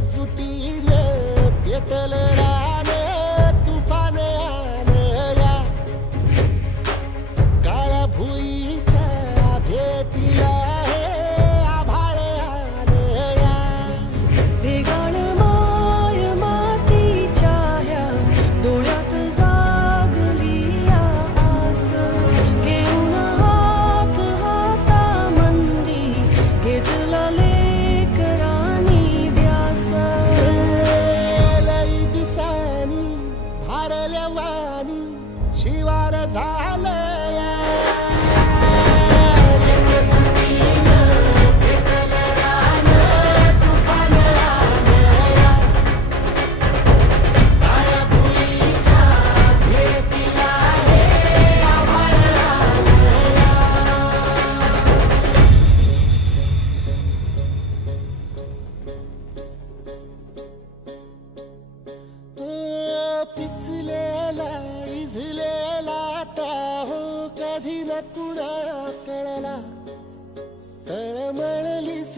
एकजुटीने पेटल रान तुफान आलं या काळ्या भुईच्या भेटीला हे आभाळ आलं या ढेगाळ माय मातीच्या ह्या डोळ्यात जागली या आस घेऊन हात हातामंदी घेतला लेकरांनी ध्यास लई दिसानी भारल्या वाणी शिवार झालं या एकजुटीनं पेटल रान तुफान आलं या काळ्या भुईच्या भेटीला हे आभाळ आलं या पिचलेला इझलेला टाहो कधी न कुणा कळला तळमळलीस